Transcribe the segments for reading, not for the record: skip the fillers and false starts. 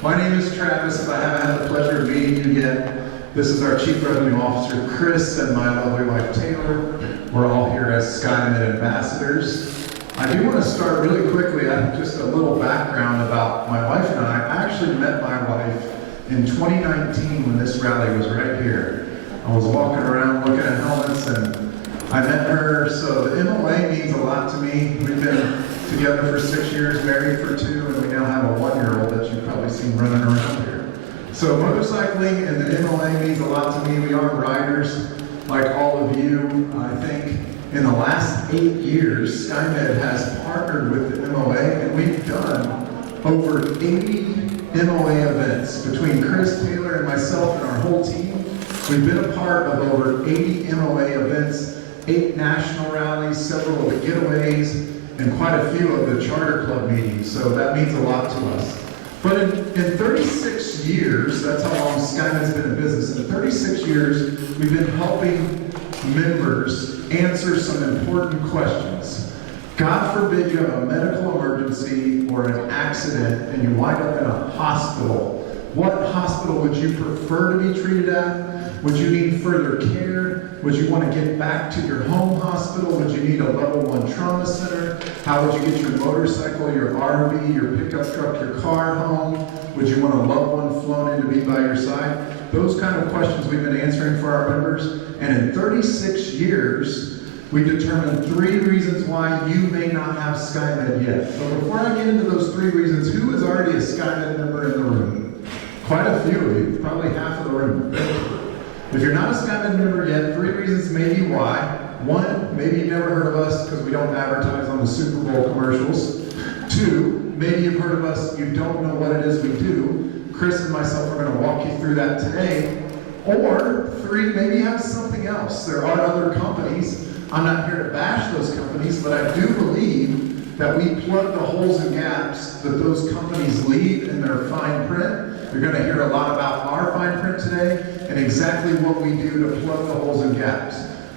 My name is Travis. If I haven't had the pleasure of meeting you yet, this is our Chief Revenue Officer, Chris, and my lovely wife, Taylor. We're all here as SkyMed ambassadors. I do want to start really quickly. I have just a little background about my wife and I. I actually met my wife in 2019 when this rally was right here. I was walking around looking at helmets and I met her. So the MOA means a lot to me. We've been together for 6 years, married for 2, and we now have a 1-year-old that you've probably seen running around here. So motorcycling and the MOA means a lot to me. We are riders like all of you. I think in the last 8 years, SkyMed has partnered with the MOA, and we've done over 80 MOA events. Between Chris, Taylor, and myself and our whole team, we've been a part of over 80 MOA events, 8 national rallies, several of the getaways, and quite a few of the charter club meetings. So that means a lot to us. But in 36 years, that's how long SkyMed's been in business. In 36 years, we've been helping members answer some important questions. God forbid you have a medical emergency or an accident and you wind up in a hospital. What hospital would you prefer to be treated at? Would you need further care? Would you want to get back to your home hospital? Would you need a level 1 trauma center? How would you get your motorcycle, your RV, your pickup truck, your car home? Would you want a loved one flown in to be by your side? Those kind of questions we've been answering for our members. And in 36 years, we determined 3 reasons why you may not have SkyMed yet. So before I get into those 3 reasons, who is already a SkyMed member in the room? Quite a few of you, probably half of the room. If you're not a SkyMed member yet, 3 reasons maybe why. 1, maybe you've never heard of us because we don't advertise on the Super Bowl commercials. 2, maybe you've heard of us, you don't know what it is we do. Chris and myself are going to walk you through that today. Or 3, maybe you have something else. There are other companies. I'm not here to bash those companies, but I do believe that we plug the holes and gaps that those companies leave in their fine print. You're going to hear a lot about our fine print today and exactly what we do to plug the holes and gaps.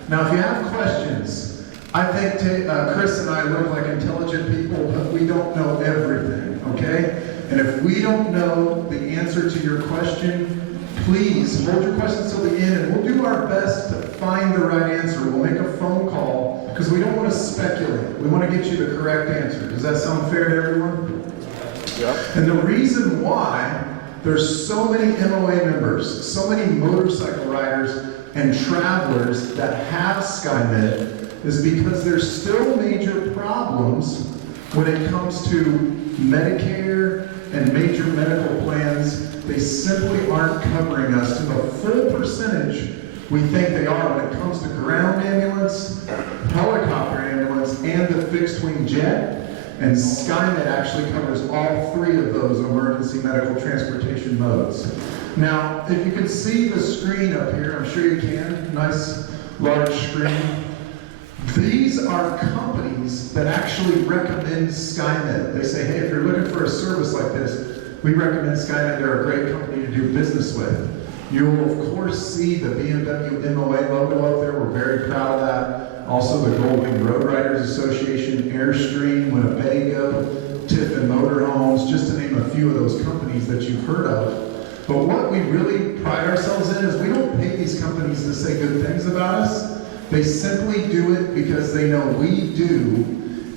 Now, if you have questions, I think Chris and I look like intelligent people, but we don't know everything, okay? And if we don't know the answer to your question, please hold your questions till the end, and we'll do our best to find the right answer. We'll make a phone call because we don't want to speculate. We want to get you the correct answer. Does that sound fair to everyone? Yeah. And the reason why there's so many MOA members, so many motorcycle riders and travelers that have SkyMed is because there's still major problems when it comes to Medicare and major medical plans. They simply aren't covering us to the full percentage we think they are when it comes to ground ambulance, helicopter ambulance, and the fixed wing jet. And SkyMed actually covers all 3 of those emergency medical transportation modes. Now, if you can see the screen up here, I'm sure you can, nice large screen. These are companies that actually recommend SkyMed. They say, hey, if you're looking for a service like this, we recommend SkyMed. They're a great company to do business with. You will, of course, see the BMW MOA logo up there. We're very proud of that. Also, the Goldwing Road Riders Association, Airstream, Winnebago, Tiffin Motorhomes, just to name a few of those companies that you've heard of. But what we really pride ourselves in is we don't pay these companies to say good things about us. They simply do it because they know we do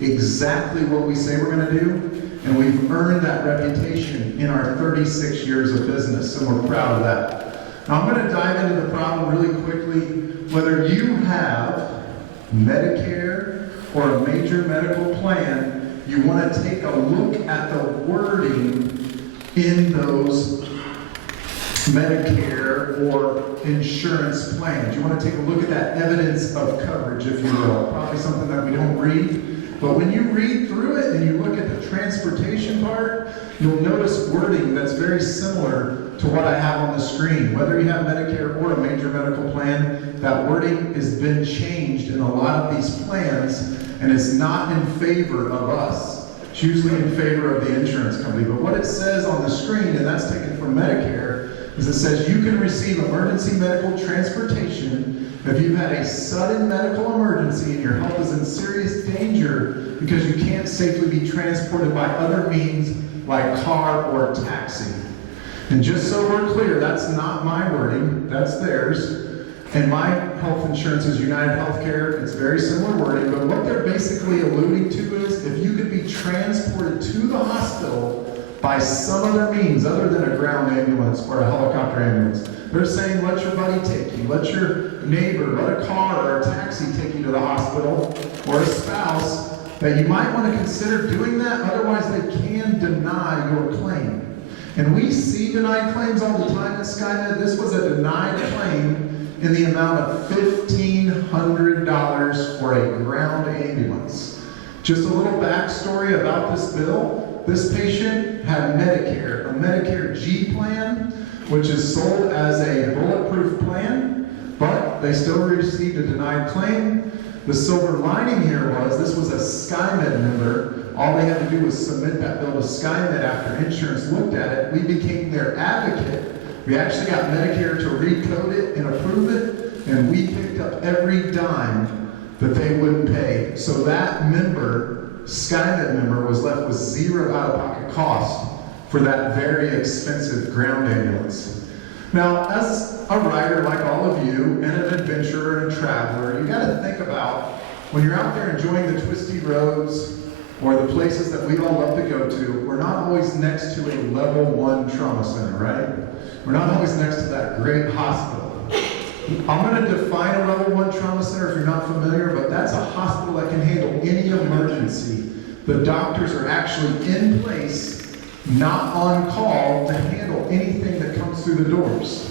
exactly what we say we're going to do. And we've earned that reputation in our 36 years of business, and we're proud of that. Now I'm going to dive into the problem really quickly. Whether you have Medicare or a major medical plan, you want to take a look at the wording in those Medicare or insurance plans. You want to take a look at that evidence of coverage, if you will. Probably something that we don't read. But when you read through it and you look at the transportation part, you'll notice wording that's very similar to what I have on the screen. Whether you have Medicare or a major medical plan, that wording has been changed in a lot of these plans, and it's not in favor of us. It's usually in favor of the insurance company. But what it says on the screen, and that's taken from Medicare, is it says you can receive emergency medical transportation if you've had a sudden medical emergency and your health is in serious danger because you can't safely be transported by other means like car or taxi. And just so we're clear, that's not my wording, that's theirs. And my health insurance is United Healthcare. It's very similar wording, but what they're basically alluding to is if you could be transported to the hospital by some other means other than a ground ambulance or a helicopter ambulance. They're saying let your buddy take you, let your neighbor, let a car or a taxi take you to the hospital, or a spouse, that you might want to consider doing that, otherwise they can deny your claim. And we see denied claims all the time at SkyMed. This was a denied claim in the amount of $1,500 for a ground ambulance. Just a little backstory about this bill. This patient had Medicare, a Medicare G plan, which is sold as a bulletproof plan, but they still received a denied claim. The silver lining here was this was a SkyMed member. All they had to do was submit that bill to SkyMed after insurance looked at it. We became their advocate. We actually got Medicare to recode it and approve it, and we picked up every dime that they wouldn't pay. So that member, SkyMed member, was left with zero out-of-pocket cost for that very expensive ground ambulance. Now, as a rider like all of you, and an adventurer and a traveler, you got to think about when you're out there enjoying the twisty roads or the places that we all love to go to, we're not always next to a level 1 trauma center, right? We're not always next to that great hospital. I'm going to define a level 1 trauma center if you're not familiar, but that's a hospital that can handle any emergency. The doctors are actually in place, not on call, to handle anything that comes through the doors.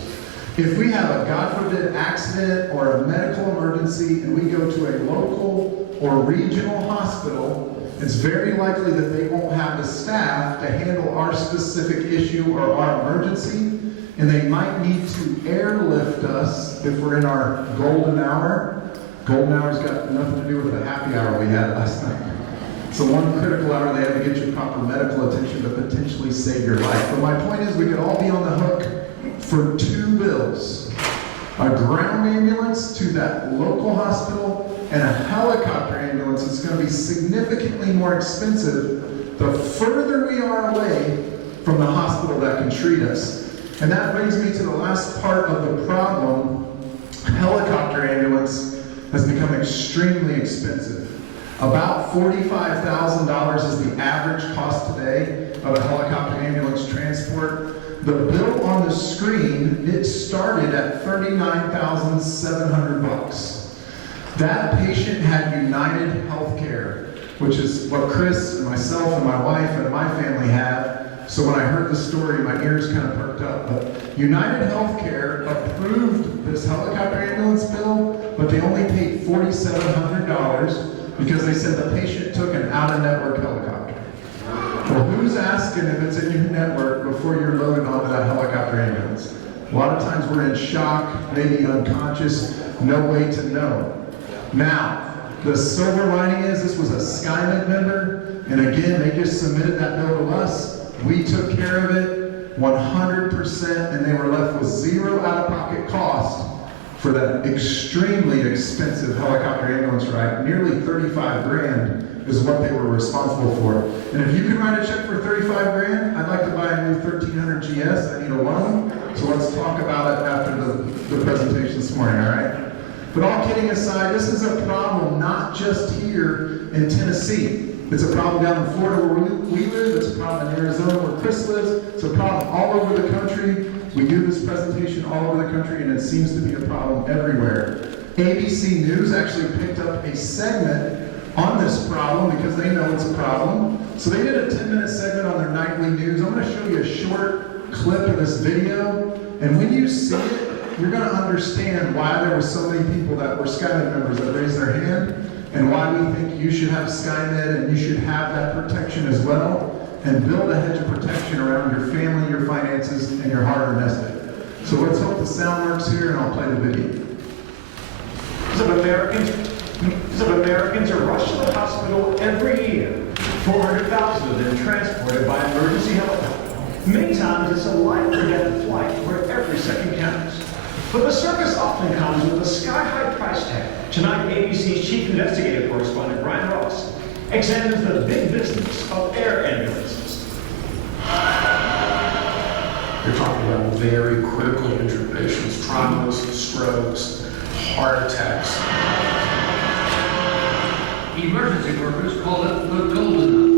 If we have a, God forbid, accident or a medical emergency and we go to a local or regional hospital, it's very likely that they won't have the staff to handle our specific issue or our emergency, and they might need to airlift us if we're in our golden hour. Golden hour's got nothing to do with the happy hour we had last night. So one critical hour, they have to get you proper medical attention to potentially save your life. But my point is we could all be on the hook for 2 bills. A ground ambulance to that local hospital and a helicopter ambulance is going to be significantly more expensive the further we are away from the hospital that can treat us. And that brings me to the last part of the problem. Helicopter ambulance has become extremely expensive. About $45,000 is the average cost today of a helicopter ambulance transport. The bill on the screen, it started at $39,700. That patient had United Healthcare, which is what Chris and myself and my wife and my family have. So when I heard the story, my ears kind of perked up. But United Healthcare approved this helicopter ambulance bill, but they only paid $4,700 because they said the patient took an out-of-network helicopter. Well, who's asking if it's in your network before you're loaded onto that helicopter ambulance? A lot of times we're in shock, maybe unconscious, no way to know. Now, the silver lining is this was a SkyMed member, and again, they just submitted that bill to us. We took care of it 100%, and they were left with zero out-of-pocket cost for that extremely expensive helicopter ambulance ride. Nearly 35 grand is what they were responsible for. And if you can write a check for 35 grand, I'd like to buy a new 1300 GS. I need a loan. So let's talk about it after the presentation this morning, all right? But all kidding aside, this is a problem not just here in Tennessee. It's a problem down in Florida where we live. It's a problem in Arizona where Chris lives. It's a problem all over the country. We do this presentation all over the country, and it seems to be a problem everywhere. ABC News actually picked up a segment on this problem because they know it's a problem. So they did a 10-minute segment on their nightly news. I'm going to show you a short clip of this video, and when you see it, you're going to understand why there were so many people that were SkyMed members that raised their hand, and why we think you should have SkyMed and you should have that protection as well, and build a hedge of protection around your family, your finances, and your hard-earned nest egg. So let's hope the sound works here, and I'll play the video. Millions of Americans are rushed to the hospital every year. 400,000 of them transported by emergency helicopter. Many times it's a life-or-death flight where every second counts. But the circus often comes with a sky-high price tag. Tonight, ABC's chief investigative correspondent, Brian Ross, examines the big business of air ambulances. You're talking about very critically injured patients, traumas, strokes, heart attacks. Emergency workers call it the golden hour,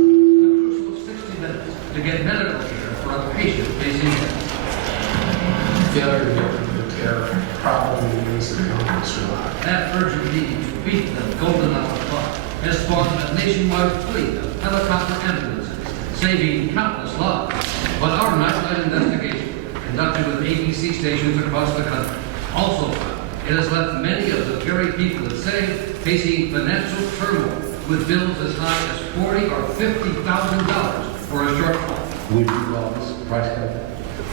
the crucial 60 minutes to get medical care for a patient facing death. Failure to get them the care probably means that they don't survive. That urgent need to beat the golden hour clock has spawned a nationwide fleet of helicopter ambulances, saving countless lives. But our nightlight investigation, conducted with ABC stations across the country, also found it has left many of the very people it saved facing financial turmoil with bills as high as $40,000 or $50,000 for a short flight. Would you call this price cut?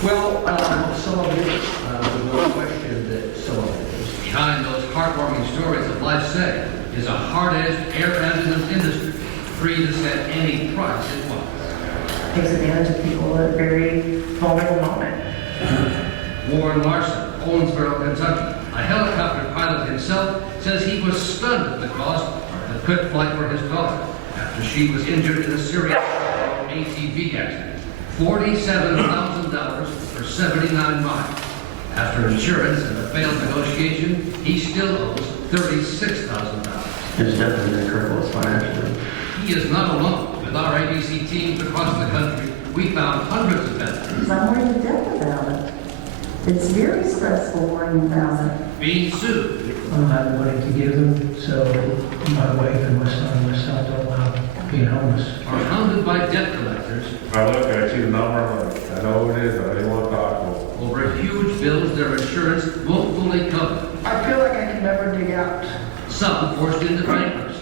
Well, some of it is. There's no question that some of it is. Behind those heartwarming stories of life saved is a hard-edged air ambulance industry, free to set any price it wants. Takes advantage of people at a very vulnerable moment. Warren Larson, Owensboro, Kentucky, a helicopter pilot himself, says he was stunned at the cost of the quick flight for his daughter after she was injured in a serious ATV accident. $47,000 for 79 miles. After insurance and a failed negotiation, he still owes $36,000. It's definitely critical financially. He is not alone. With our ABC teams across the country, we found hundreds of them Some worry to death about it. It's very stressful worrying about it. being sued. I'm not willing to give them, so my wife and my son and myself don't allow being homeless. Are hounded by debt collectors I look at you, number one. I know who it is, I didn't want to talk to him. over huge bills their insurance won't fully cover. I feel like I can never dig out. Some forced into bankruptcy,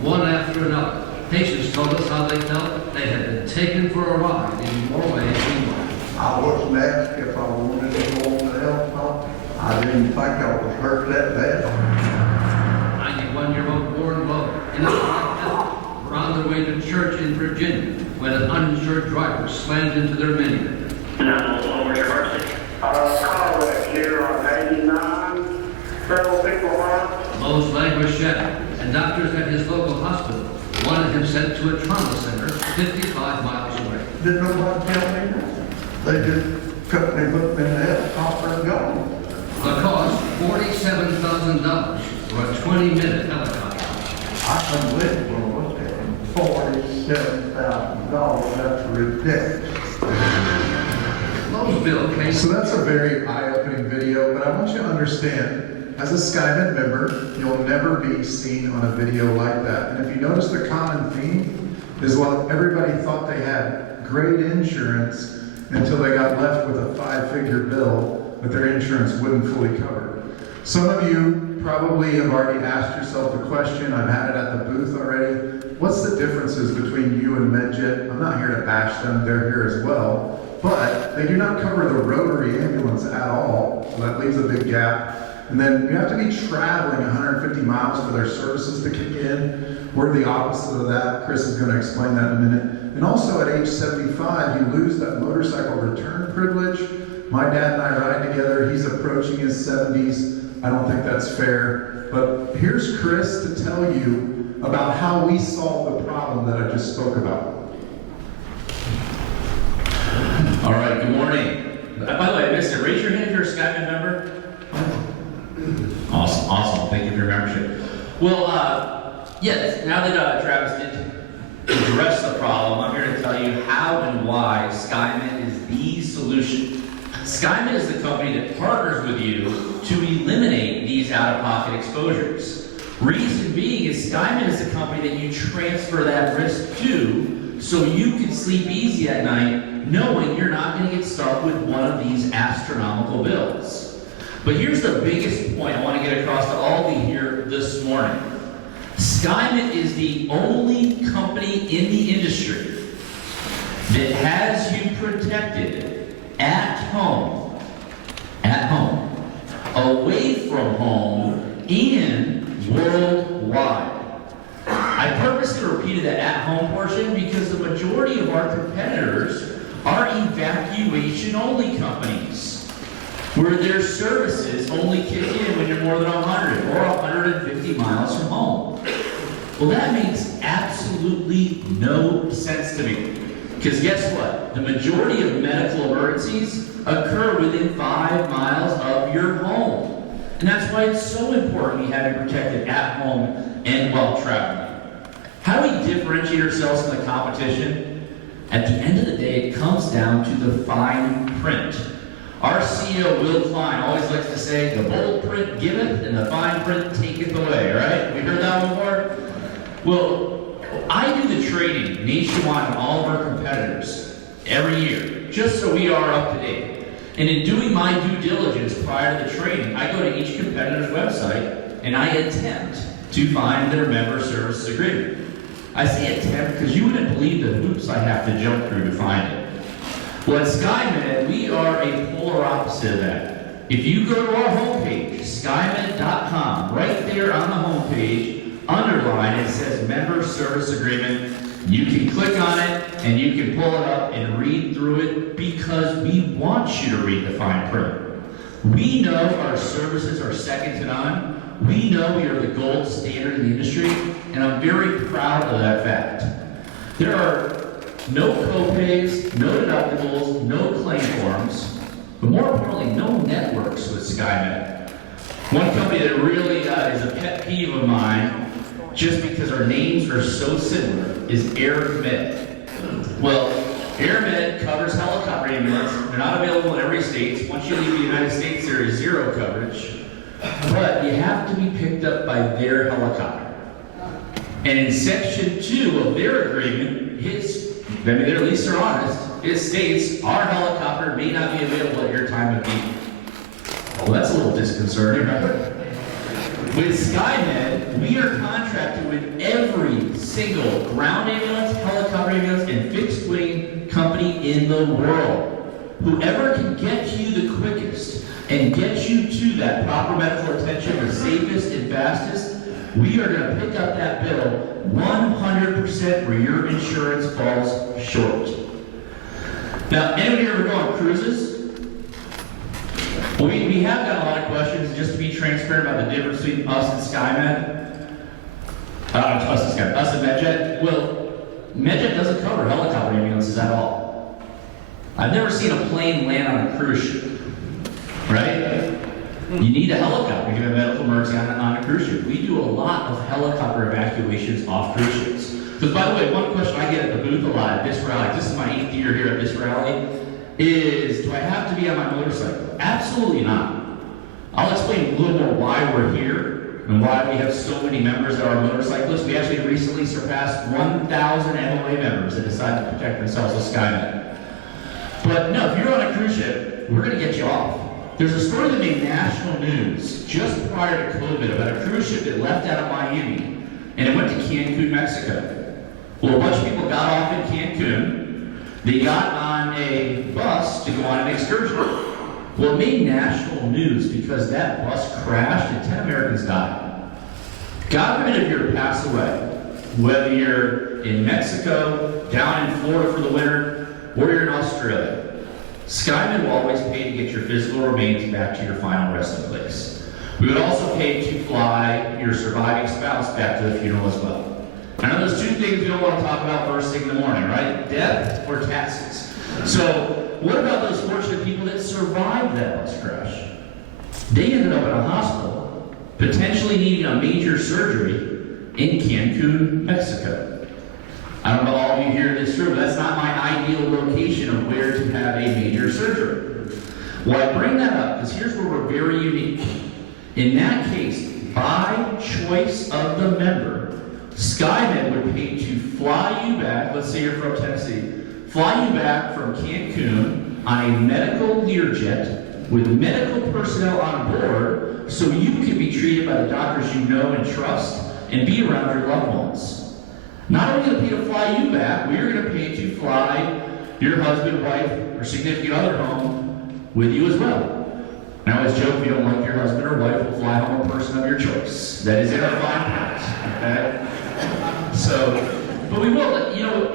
one after another. Patients told us how they felt they had been taken for a ride in more ways than one. I wasn't asked if I wanted to go on the health talk. I didn't think I was hurt that bad. 91-year-old Warren Lowe in a car were on their way to church in Virginia when an uninsured driver slammed into their minivan. Car wreck here on 89. Several people hurt. Lowe's leg was shattered, and doctors at his local hospital wanted him sent to a trauma center 55 miles away. Didn't nobody tell me nothing. They just cut me, put me in the helicopter and gone. The cost, $47,000 for a 20-minute helicopter. I couldn't believe when I looked at him. $47,000, that's ridiculous. Lowe's bill came. So that's a very eye-opening video, but I want you to understand, as a SkyMed member, you'll never be seen on a video like that. And if you notice, the common theme is while everybody thought they had great insurance until they got left with a 5-figure bill that their insurance wouldn't fully cover. Some of you probably have already asked yourself the question, I've had it at the booth already, what's the differences between you and MedJet? I'm not here to bash them, they're here as well. But they do not cover the rotary ambulance at all, so that leaves a big gap. And then you have to be traveling 150 miles for their services to kick in. We're the opposite of that. Chris is going to explain that in a minute. And also at age 75, you lose that motorcycle return privilege. My dad and I ride together. He's approaching his 70s. I don't think that's fair. But here's Chris to tell you about how we solve the problem that I just spoke about. All right, good morning. By the way, I missed it. Raise your hand if you're a SkyMed member. Awesome, awesome. Thank you for your membership. Well, yes, now that Travis did address the problem, I'm here to tell you how and why SkyMed is the solution. SkyMed is the company that partners with you to eliminate these out-of-pocket exposures. Reason being is SkyMed is the company that you transfer that risk to so you can sleep easy at night knowing you're not going to get stuck with one of these astronomical bills. But here's the biggest point I want to get across to all of you here this morning. SkyMed is the only company in the industry that has you protected at home, away from home, and worldwide. I purposely repeated that at-home portion because the majority of our competitors are evacuation-only companies, where their services only kick in when you're more than 100 or 150 miles from home. Well, that makes absolutely no sense to me. Because guess what? The majority of medical emergencies occur within 5 miles of your home. And that's why it's so important we have you protected at home and while traveling. How do we differentiate ourselves from the competition? At the end of the day, it comes down to the fine print. Our CEO, Will Klein, always likes to say, the bold print giveth and the fine print taketh away, right? We heard that one before? Well, I do the training nationwide on all of our competitors every year, just so we are up to date. And in doing my due diligence prior to the training, I go to each competitor's website and I attempt to find their member services agreement. I say attempt because you wouldn't believe the hoops I have to jump through to find it. Well, at SkyMed, we are a polar opposite of that. If you go to our homepage, SkyMed.com, right there on the homepage, underline it says member service agreement. You can click on it and you can pull it up and read through it because we want you to read the fine print. We know our services are second to none. We know we are the gold standard in the industry, and I'm very proud of that fact. There are no co-pays, no deductibles, no claim forms, but more importantly, no networks with SkyMed. One company that really is a pet peeve of mine, just because our names are so similar, is AirMed. Well, AirMed covers helicopter ambulance. They're not available in every state. Once you leave the United States, there is zero coverage. But you have to be picked up by their helicopter. And in section 2 of their agreement, they're at least they're honest, it states our helicopter may not be available at your time of need. Well, that's a little disconcerting, right? With SkyMed, we are contracted with every single ground ambulance, helicopter ambulance, and fixed wing company in the world. Whoever can get you the quickest and get you to that proper medical attention the safest and fastest, we are going to pick up that bill 100% where your insurance falls short. Now, anybody ever go on cruises? We have got a lot of questions, just to be transparent about the difference between us and SkyMed. Us and MedJet. Well, MedJet doesn't cover helicopter ambulances at all. I've never seen a plane land on a cruise ship, right? You need a helicopter to get a medical emergency on a cruise ship. We do a lot of helicopter evacuations off cruise ships. Because by the way, one question I get at the booth a lot at this rally, this is my 8th year here at this rally, is do I have to be on my motorcycle? Absolutely not. I'll explain a little more why we're here and why we have so many members that are motorcyclists. We actually recently surpassed 1,000 MOA members that decided to protect themselves with SkyMed. But no, if you're on a cruise ship, we're going to get you off. There's a story that made national news just prior to COVID about a cruise ship that left out of Miami and it went to Cancun, Mexico. Well, a bunch of people got off in Cancun. They got on a bus to go on an excursion. Well, it made national news because that bus crashed and 10 Americans died. God forbid if you were to pass away, whether you're in Mexico, down in Florida for the winter, or you're in Australia. SkyMed will always pay to get your physical remains back to your final resting place. We would also pay to fly your surviving spouse back to the funeral as well. I know there's 2 things we don't want to talk about first thing in the morning, right? Death or taxes. So what about those fortunate people that survived that bus crash? They ended up in a hospital, potentially needing a major surgery in Cancun, Mexico. I don't know all of you hear this through, but that's not my ideal location of where to have a major surgery. Well, I bring that up because here's where we're very unique. In that case, by choice of the member, SkyMed would pay to fly you back, let's say you're from Tennessee, fly you back from Cancun on a medical Learjet with medical personnel on board so you can be treated by the doctors you know and trust and be around your loved ones. Not only going to pay to fly you back, we are going to pay to fly your husband, wife, or significant other home with you as well. Now, as joke, if you don't like your husband or wife, we'll fly home a person of your choice. That is in our fine print, okay? So, but we will, you know,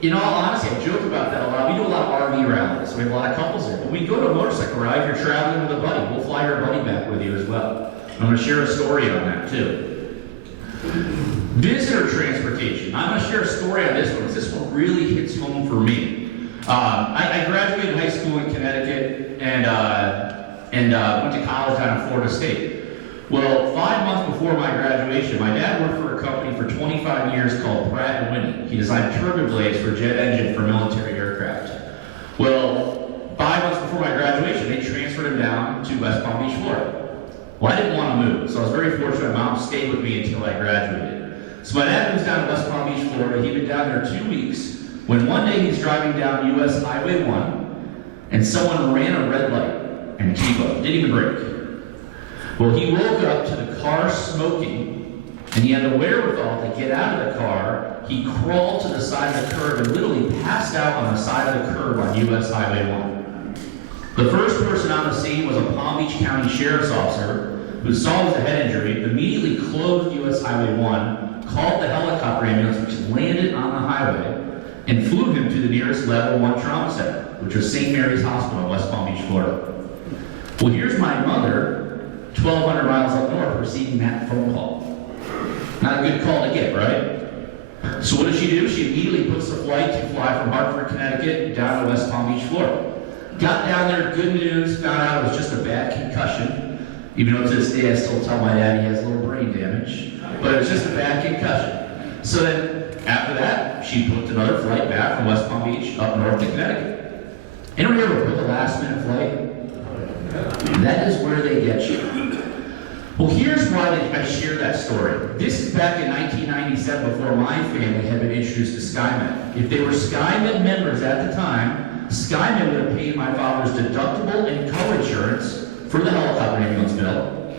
in all honesty, I joke about that a lot. We do a lot of RV rallies. We have a lot of couples there. But we go to a motorcycle ride, if you're traveling with a buddy, we'll fly your buddy back with you as well. I'm going to share a story on that, too. Visitor transportation. I'm going to share a story on this one, because this one really hits home for me. I graduated high school in Connecticut and went to college down in Florida State. Well, 5 months before my graduation, my dad worked for a company for 25 years called Pratt & Whitney. He designed turbine blades for jet engine for military aircraft. Well, 5 months before my graduation, they transferred him down to West Palm Beach, Florida. Well, I didn't want to move, so I was very fortunate my mom stayed with me until I graduated. So my dad moves down to West Palm Beach, Florida. He'd been down there 2 weeks when one day he's driving down US Highway 1 and someone ran a red light and T-boned, didn't even brake. Well, he woke up to the car smoking, and he had the wherewithal to get out of the car. He crawled to the side of the curb and literally passed out on the side of the curb on US Highway 1. The first person on the scene was a Palm Beach County Sheriff's officer who saw it was a head injury, immediately closed US Highway 1, called the helicopter ambulance, which landed on the highway, and flew him to the nearest Level 1 trauma center, which was St. Mary's Hospital in West Palm Beach, Florida. Well, here's my mother, 1,200 miles up north, receiving that phone call. Not a good call to get, right? So what does she do? She immediately puts the flight to fly from Hartford, Connecticut, down to West Palm Beach, Florida. Got down there, good news, found out it was just a bad concussion. Even though to this day I still tell my dad he has a little brain damage. But it was just a bad concussion. So then, after that, she booked another flight back from West Palm Beach up north to Connecticut. Anyone ever book a last-minute flight? That is where they get you. Well, here's why I share that story. This is back in 1997 before my family had been introduced to SkyMed. If they were SkyMed members at the time, SkyMed would have paid my father's deductible and co-insurance for the helicopter ambulance bill.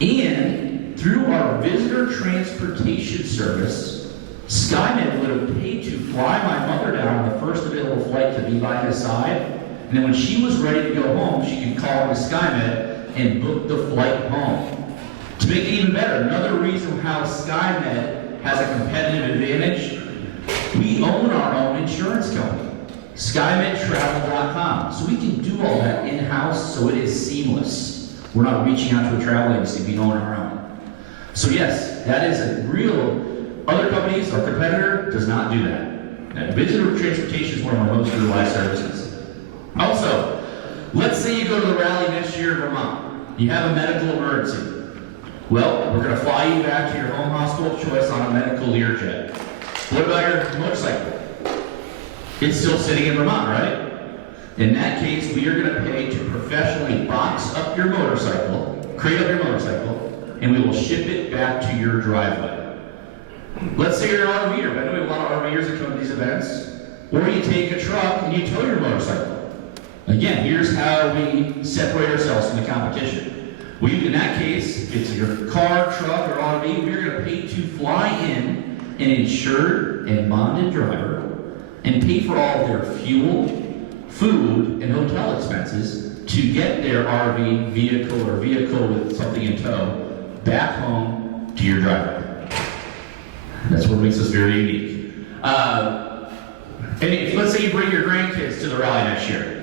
And through our visitor transportation service, SkyMed would have paid to fly my mother down on the first available flight to be by his side. And then when she was ready to go home, she could call into SkyMed and book the flight home. To make it even better, another reason how SkyMed has a competitive advantage, we own our own insurance company, SkyMedTravel.com. So we can do all that in-house, so it is seamless. We're not reaching out to a travel agency, we own our own. So yes, that is a real, other companies, our competitor does not do that. Now, visitor transportation is one of our most utilized services. Also, let's say you go to the rally next year in Vermont. You have a medical emergency. Well, we're going to fly you back to your home hospital of choice on a medical Learjet. What about your motorcycle? It's still sitting in Vermont, right? In that case, we are going to pay to professionally box up your motorcycle, crate up your motorcycle, and we will ship it back to your driveway. Let's say you're an RVer, but I know we have a lot of RVers that come to these events. Or you take a truck and you tow your motorcycle. Again, here's how we separate ourselves from the competition. In that case, it's your car, truck, or RV, we're going to pay to fly in an insured and bonded driver and pay for all of their fuel, food, and hotel expenses to get their RV, vehicle, or vehicle with something in tow back home to your driveway. That's what makes us very unique. And if, let's say you bring your grandkids to the rally next year.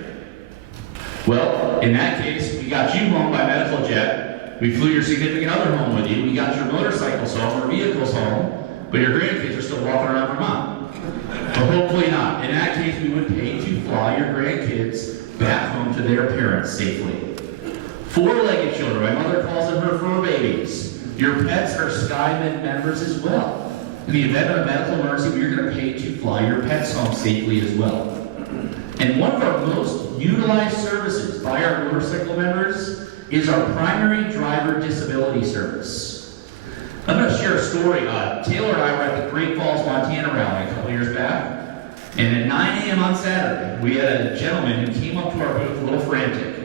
Well, in that case, we got you home by medical jet. We flew your significant other home with you. We got your motorcycles home or vehicles home, but your grandkids are still walking around Vermont. But hopefully not. In that case, we would pay to fly your grandkids back home to their parents safely. Four-legged children, my mother calls them her fur babies. Your pets are SkyMed members as well. In the event of a medical emergency, we're going to pay to fly your pets home safely as well. And one of our most utilized services by our motorcycle members is our primary driver disability service. I'm going to share a story. Taylor and I were at the Great Falls, Montana rally a couple years back, and at 9 a.m. on Saturday, we had a gentleman who came up to our booth a little frantic.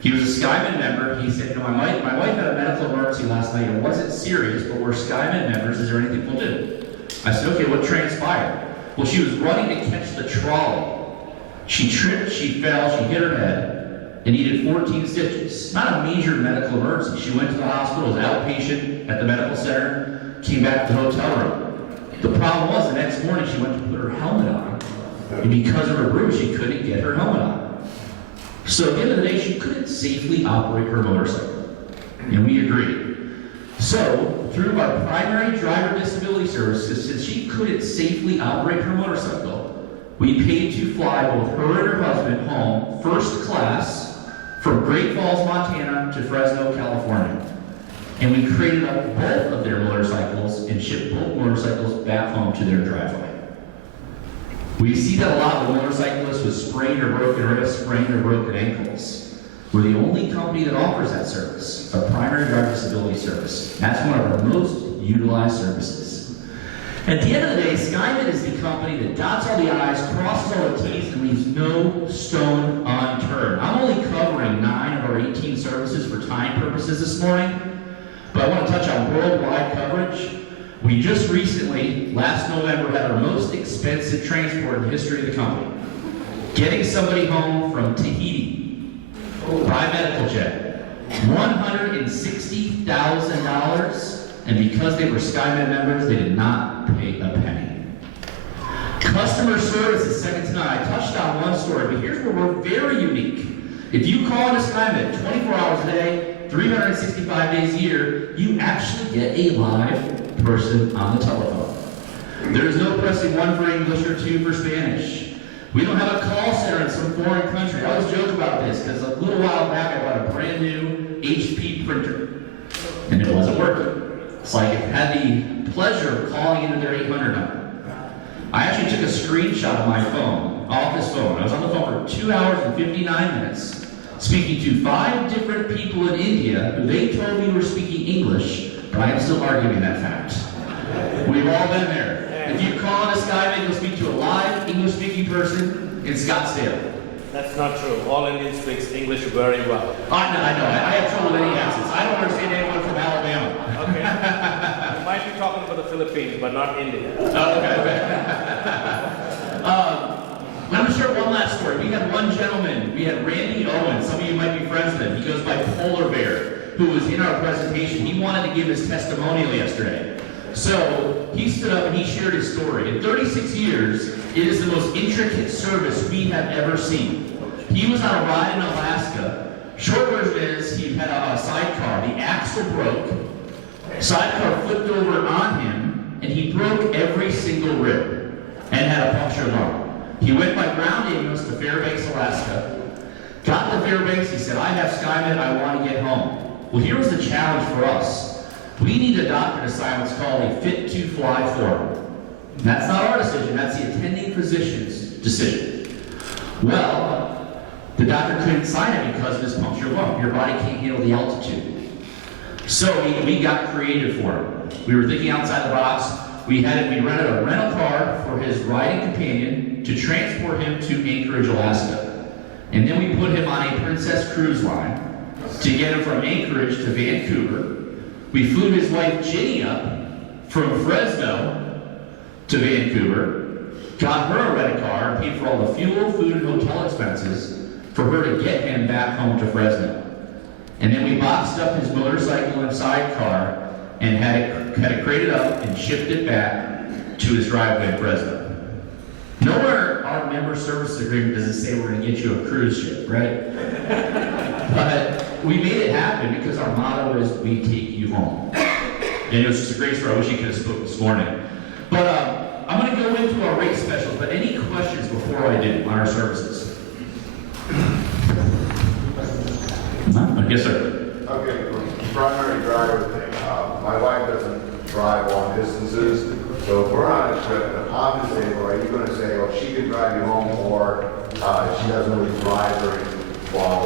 He was a SkyMed member. He said, my wife had a medical emergency last night. It wasn't serious, but we're SkyMed members. Is there anything we'll do? I said, okay, what transpired? Well, she was running to catch the trolley. She tripped, she fell, she hit her head, and needed 14 stitches. Not a major medical emergency. She went to the hospital, was outpatient at the medical center, came back to the hotel room. The problem was, the next morning she went to put her helmet on, and because of her bruise, she couldn't get her helmet on. So at the end of the day, she couldn't safely operate her motorcycle. And we agreed. So, through our primary driver disability services, since she couldn't safely operate her motorcycle, We paid to fly both her and her husband home first class from Great Falls, Montana to Fresno, California. And we crated up both of their motorcycles and shipped both motorcycles back home to their driveway. We see that a lot of the motorcyclists with sprained or broken wrists, sprained or broken ankles. We're the only company that offers that service, a primary driver disability service. That's one of our most utilized services. At the end of the day, SkyMed is the company that dots all the I's, crosses all the T's, and leaves no stone unturned. I'm only covering 9 of our 18 services for time purposes this morning, but I want to touch on worldwide coverage. We just recently, last November, had our most expensive transport in the history of the company. Getting somebody home from Tahiti by medical jet, $160,000, and because they were SkyMed members, they did not pay a penny. Customer service is second to none. I touched on one story, but here's where we're very unique. If you call into SkyMed 24 hours a day, 365 days a year, you actually get a live person on the telephone. There's no pressing 1 for English or 2 for Spanish. We don't have a call center in some foreign country. I always joke about this because a little while back I bought a brand new HP printer and it wasn't working. So I had the pleasure of calling into their 800 number. I actually took a screenshot of my phone, office phone. I was on the phone for 2 hours and 59 minutes, speaking to 5 different people in India who they told me were speaking English, but I am still arguing that fact. We've all been there. If you call on a SkyMed, you'll speak to a live English-speaking person in Scottsdale. That's not true. All Indians speak English very well. I know. I have trouble with any accents. I don't understand anyone from Alabama. Okay. You might be talking about the Philippines, but not India. Oh, okay. I'm going to share one last story. We had one gentleman, we had Randy Owen. Some of you might be friends with him. He goes by Polar Bear, who was in our presentation. He wanted to give his testimonial yesterday. So he stood up and he shared his story. In 36 years, it is the most intricate service we have ever seen. He was on a ride in Alaska. Short version is he had a sidecar. The axle broke. Sidecar flipped over on him, and he broke every single rib and had a punctured lung. He went by ground ambulance to Fairbanks, Alaska. Got to Fairbanks, he said, I have SkyMed, I want to get home. Well, here was the challenge for us. We need a doctor to sign what's called a fit to fly form. That's not our decision, that's the attending physician's decision. Well, the doctor couldn't sign it because of his punctured lung. Your body can't handle the altitude. So we got creative for him. We were thinking outside the box. We rented a rental car for his riding companion to transport him to Anchorage, Alaska. And then we put him on a Princess Cruise line to get him from Anchorage to Vancouver. We flew his wife Ginny up from Fresno to Vancouver, got her a rental car, and paid for all the fuel, food, and hotel expenses for her to get him back home to Fresno. And then we boxed up his motorcycle and sidecar and had it crated up and shipped it back to his driveway in Fresno. Nowhere in our member services agreement does it say we're going to get you a cruise ship, right? But we made it happen because our motto is we take you home. And it was just a great story. I wish you could have spoken this morning. But I'm going to go into our rate specials, but any questions before I do on our services? Yes, sir. Okay, primary driver thing. My wife doesn't drive long distances, so if we're on a trip and if I'm disabled, are you going to say, well, she can drive you home, or she doesn't really drive very long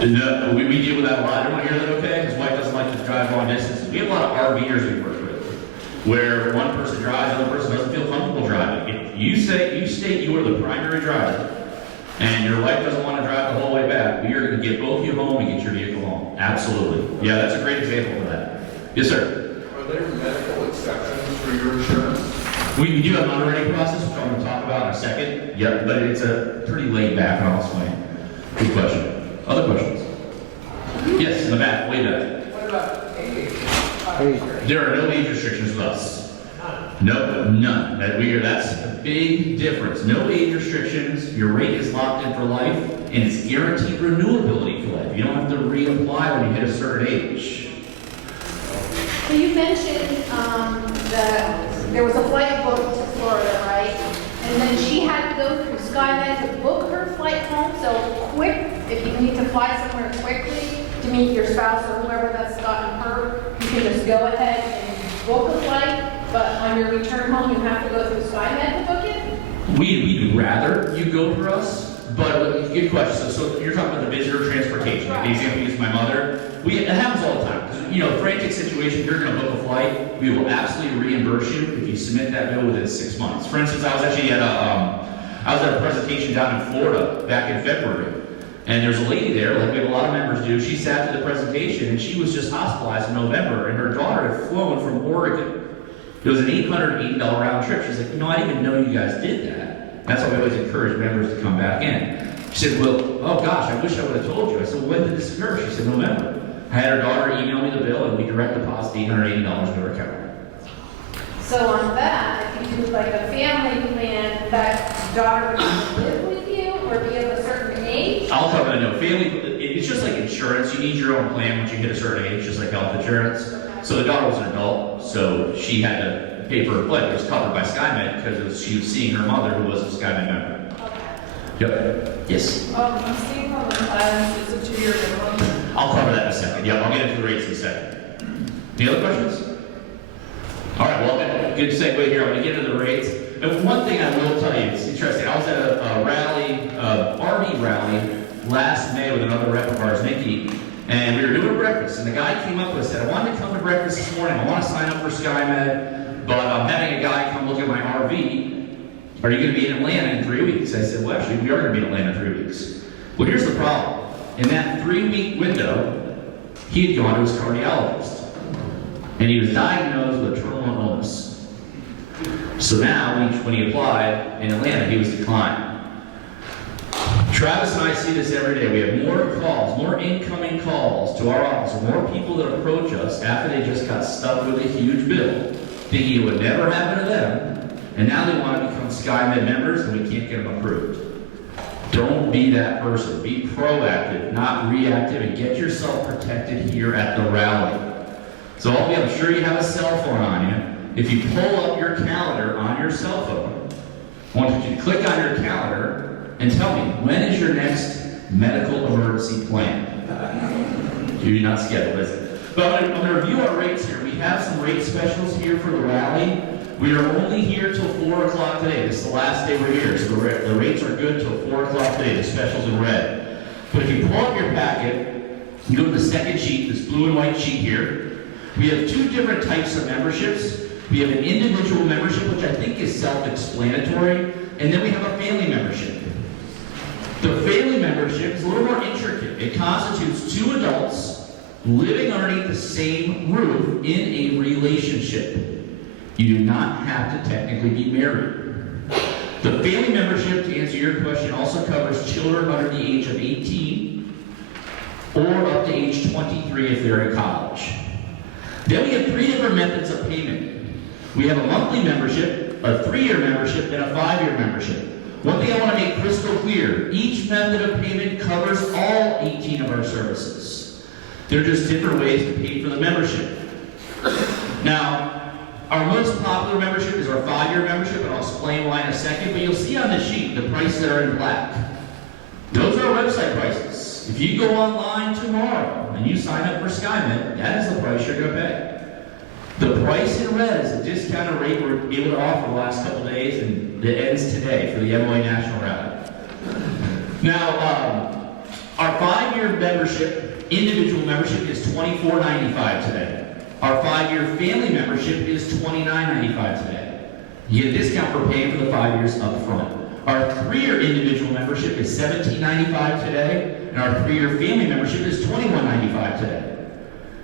distances? No, we deal with that a lot. Everyone hear that okay? His wife doesn't like to drive long distances. We have a lot of RVers we work with, where one person drives, the other person doesn't feel comfortable driving. If you state you are the primary driver, and your wife doesn't want to drive the whole way back, we are going to get both of you home and get your vehicle home. Absolutely. Yeah, that's a great example of that. Yes, sir. Are there medical exceptions for your insurance? We do have an underwriting process, which I'm going to talk about in a second. Yep, but it's a pretty laid back, and I'll explain. Good question. Other questions? Yes, in the back, way back. What about age? There are no age restrictions with us. No, none. That's a big difference. No age restrictions. Your rate is locked in for life, and it's guaranteed renewability for life. You don't have to reapply when you hit a certain age. So you mentioned that there was a flight booked to Florida, right? And then she had to go through SkyMed to book her flight home, so quick, if you need to fly somewhere quickly to meet your spouse or whoever that's gotten hurt, you can just go ahead and book a flight, but on your return home, you have to go through SkyMed to book it? We'd rather you go for us, but good question. So you're talking about the visitor transportation. Like the example you used my mother. It happens all the time. 'Cause, frantic situation, you're going to book a flight. We will absolutely reimburse you if you submit that bill within 6 months. For instance, I was actually at a presentation down in Florida back in February. And there's a lady there, like we have a lot of members do. She sat through the presentation and she was just hospitalized in November, and her daughter had flown from Oregon. It was an $880 round trip. She's like, I didn't even know you guys did that. That's why we always encourage members to come back in. She said, well, oh gosh, I wish I would have told you. I said, well, when did this occur? She said, November. I had her daughter email me the bill, and we direct deposit $880 into her account. So on that, if you do like a family plan, that daughter would live with you or be of a certain age? I'll cover that. No, family, it's just like insurance. You need your own plan once you hit a certain age, just like health insurance. So the daughter was an adult, so she had to pay for her plan. It was covered by SkyMed because she was seeing her mother, who was a SkyMed member. Yep. Yes. I'm seeing on the plans, is a 2-year minimum. I'll cover that in a second. Yep, I'll get into the rates in a second. Any other questions? All right, well, good segue here. I'm going to get into the rates. And one thing I will tell you, it's interesting. I was at a rally, RV rally, last May with another rep of ours, Nikki, and we were doing breakfast. And the guy came up and said, I wanted to come to breakfast this morning. I want to sign up for SkyMed, but I'm having a guy come look at my RV. Are you going to be in Atlanta in 3 weeks? I said, well, actually, we are going to be in Atlanta in 3 weeks. Well, here's the problem. In that 3-week window, he had gone to his cardiologist, and he was diagnosed with terminal illness. So now, when he applied in Atlanta, he was declined. Travis and I see this every day. We have more calls, more incoming calls to our office, more people that approach us after they just got stuck with a huge bill, thinking it would never happen to them, and now they want to become SkyMed members, and we can't get them approved. Don't be that person. Be proactive, not reactive, and get yourself protected here at the rally. So I'm sure you have a cell phone on you. If you pull up your calendar on your cell phone, I want you to click on your calendar and tell me, when is your next medical emergency plan? You're not scheduled, is it? But I'm going to review our rates here. We have some rate specials here for the rally. We are only here till 4 o'clock today. This is the last day we're here, so the rates are good till 4 o'clock today, the specials in red. But if you pull up your packet, you go to the second sheet, this blue and white sheet here. We have 2 different types of memberships. We have an individual membership, which I think is self-explanatory, and then we have a family membership. The family membership is a little more intricate. It constitutes 2 adults living underneath the same roof in a relationship. You do not have to technically be married. The family membership, to answer your question, also covers children under the age of 18 or up to age 23 if they're in college. Then we have 3 different methods of payment. We have a monthly membership, a 3-year membership, and a 5-year membership. One thing I want to make crystal clear, each method of payment covers all 18 of our services. They're just different ways to pay for the membership. Now, our most popular membership is our 5-year membership, and I'll explain why in a second, but you'll see on the sheet the prices that are in black. Those are our website prices. If you go online tomorrow and you sign up for SkyMed, that is the price you're going to pay. The price in red is the discounted rate we're able to offer the last couple of days, and it ends today for the MOA National Rally. Now, our 5-year membership, individual membership, is $24.95 today. Our 5-year family membership is $29.95 today. You get a discount for paying for the 5 years up front. Our 3-year individual membership is $17.95 today, and our 3-year family membership is $21.95 today.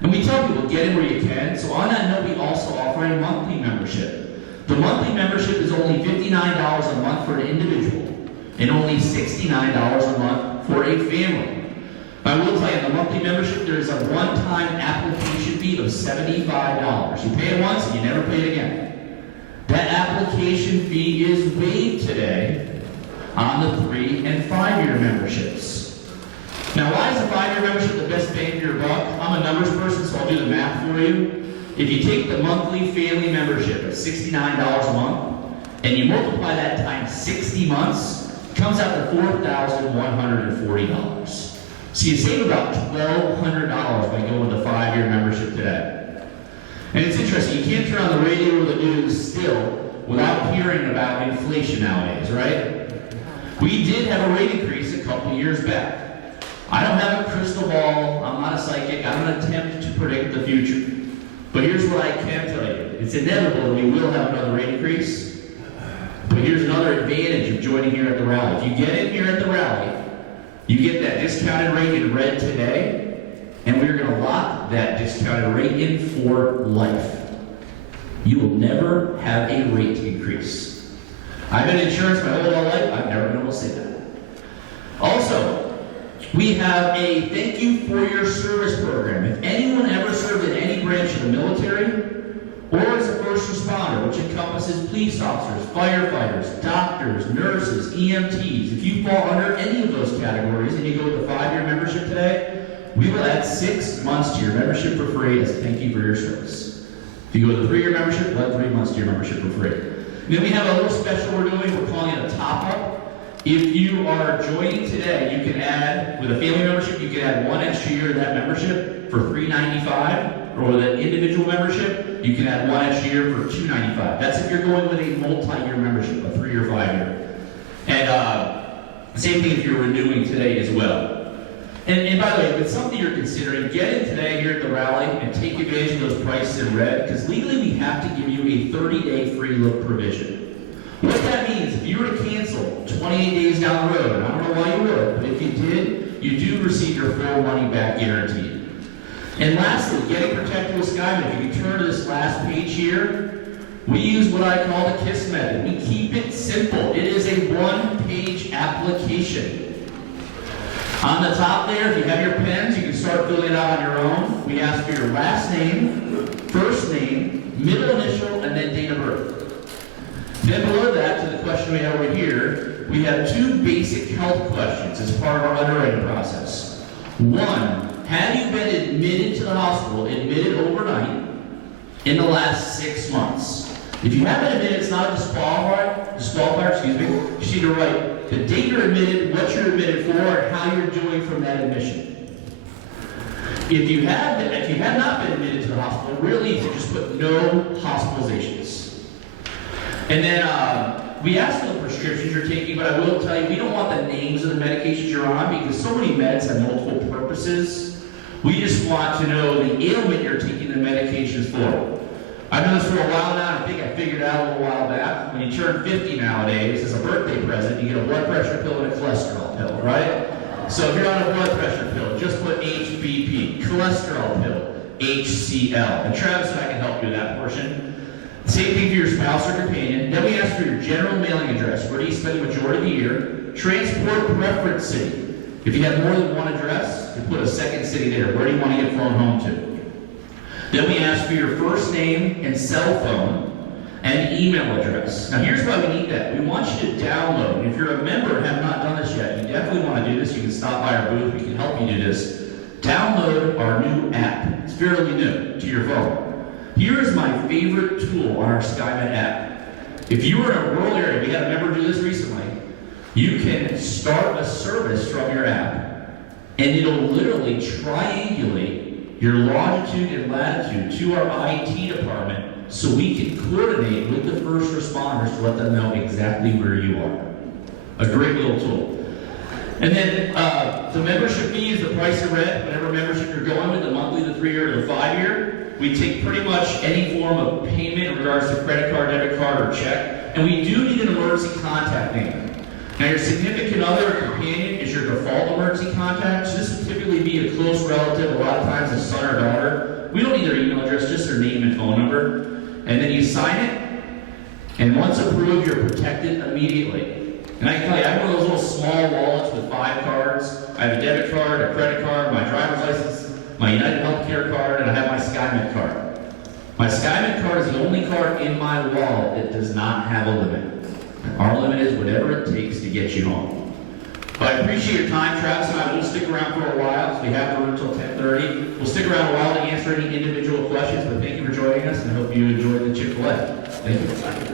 And we tell people, get in where you can. So on that note, we also offer a monthly membership. The monthly membership is only $59 a month for an individual, and only $69 a month for a family. I will tell you, the monthly membership, there is a one-time application fee of $75. You pay it once and you never pay it again. That application fee is waived today on the 3- and 5-year memberships. Now, why is the 5-year membership the best bang for your buck? I'm a numbers person, so I'll do the math for you. If you take the monthly family membership of $69 a month, and you multiply that times 60 months, comes out to $4,140. So you save about $1,200 by going with a 5-year membership today. And it's interesting, you can't turn on the radio or the news still without hearing about inflation nowadays, right? We did have a rate increase a couple years back. I don't have a crystal ball, I'm not a psychic, I don't attempt to predict the future. But here's what I can tell you. It's inevitable that we will have another rate increase. But here's another advantage of joining here at the rally. If you get in here at the rally, you get that discounted rate in red today, and we're going to lock that discounted rate in for life. You will never have a rate increase. I've been in insurance my whole life, I've never been able to say that. Also, we have a thank you for your service program. If anyone ever served in any branch of the military, or as a first responder, which encompasses police officers, firefighters, doctors, nurses, EMTs, if you fall under any of those categories and you go with a 5-year membership today, we will add 6 months to your membership for free as a thank you for your service. If you go with a 3-year membership, we'll add 3 months to your membership for free. And then we have a little special we're doing, we're calling it a top-up. If you are joining today, you can add, with a family membership, you can add 1 extra year to that membership for $395, or with an individual membership, you can add 1 extra year for $295. That's if you're going with a multi-year membership, a 3 or 5 year. And same thing if you're renewing today as well. And by the way, if it's something you're considering, get in today here at the rally and take advantage of those prices in red, because legally we have to give you a 30-day free look provision. What that means, if you were to cancel 28 days down the road, and I don't know why you would, but if you did, you do receive your full money back guaranteed. And lastly, getting protected with SkyMed. If you can turn to this last page here, we use what I call the KISS method. We keep it simple. It is a 1-page application. On the top there, if you have your pens, you can start filling it out on your own. We ask for your last name, first name, middle initial, and then date of birth. Then below that, to the question we have over here, we have 2 basic health questions as part of our underwriting process. 1, have you been admitted to the hospital, admitted overnight, in the last 6 months? If you haven't admitted, it's not a disqualifier, excuse me. You just need to write the date you're admitted, what you're admitted for, and how you're doing from that admission. If you have not been admitted to the hospital, really easy, just put no hospitalizations. And then we ask for the prescriptions you're taking, but I will tell you, we don't want the names of the medications you're on because so many meds have multiple purposes. We just want to know the ailment you're taking the medications for. I've done this for a while now, and I think I figured out a little while back. When you turn 50 nowadays, as a birthday present, you get a blood pressure pill and a cholesterol pill, right? So if you're on a blood pressure pill, just put HBP, cholesterol pill, HCl. And Travis and I can help you with that portion. Same thing for your spouse or companion. Then we ask for your general mailing address. Where do you spend the majority of the year? Transport preference city. If you have more than one address, you put a second city there. Where do you want to get flown home to? Then we ask for your first name and cell phone and email address. Now here's why we need that. We want you to download. If you're a member and have not done this yet, you definitely want to do this. You can stop by our booth. We can help you do this. Download our new app. It's fairly new to your phone. Here is my favorite tool on our SkyMed app. If you were in a rural area, we had a member do this recently, you can start a service from your app, and it'll literally triangulate your longitude and latitude to our IT department so we can coordinate with the first responders to let them know exactly where you are. A great little tool. And then the membership fee is the price of red. Whatever membership you're going with, the monthly, the 3-year, or the 5-year. We take pretty much any form of payment in regards to credit card, debit card, or check. And we do need an emergency contact name. Now your significant other or companion is your default emergency contact. So this would typically be a close relative, a lot of times a son or daughter. We don't need their email address, just their name and phone number. And then you sign it, and once approved, you're protected immediately. And I can tell you, I have one of those little small wallets with 5 cards. I have a debit card, a credit card, my driver's license, my United Healthcare card, and I have my SkyMed card. My SkyMed card is the only card in my wallet that does not have a limit. Our limit is whatever it takes to get you home. But I appreciate your time. Travis and I will stick around for a while, so we have to run until 10:30. We'll stick around a while to answer any individual questions, but thank you for joining us, and I hope you enjoyed the Chick-fil-A. Thank you.